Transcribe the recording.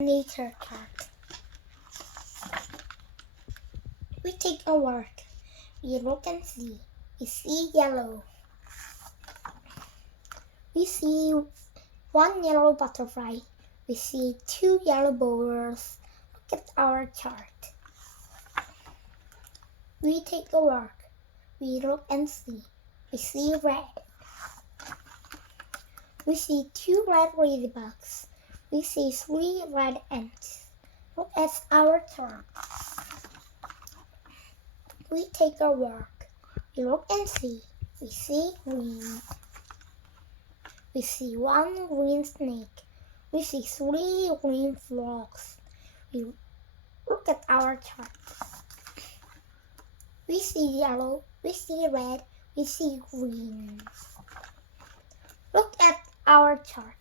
nature chart. We take a walk. We look and see. We see yellow. We see one yellow butterfly. We see two yellow boulders. Look at our chart. We take a walk. We look and see. We see red. We see two red ladybugs. We see three red ants. Look at our chart. We take a walk. We look and see. We see green. We see one green snake. We see three green frogs. We look at our chart. We see yellow. We see red. We see green. Look at our chart.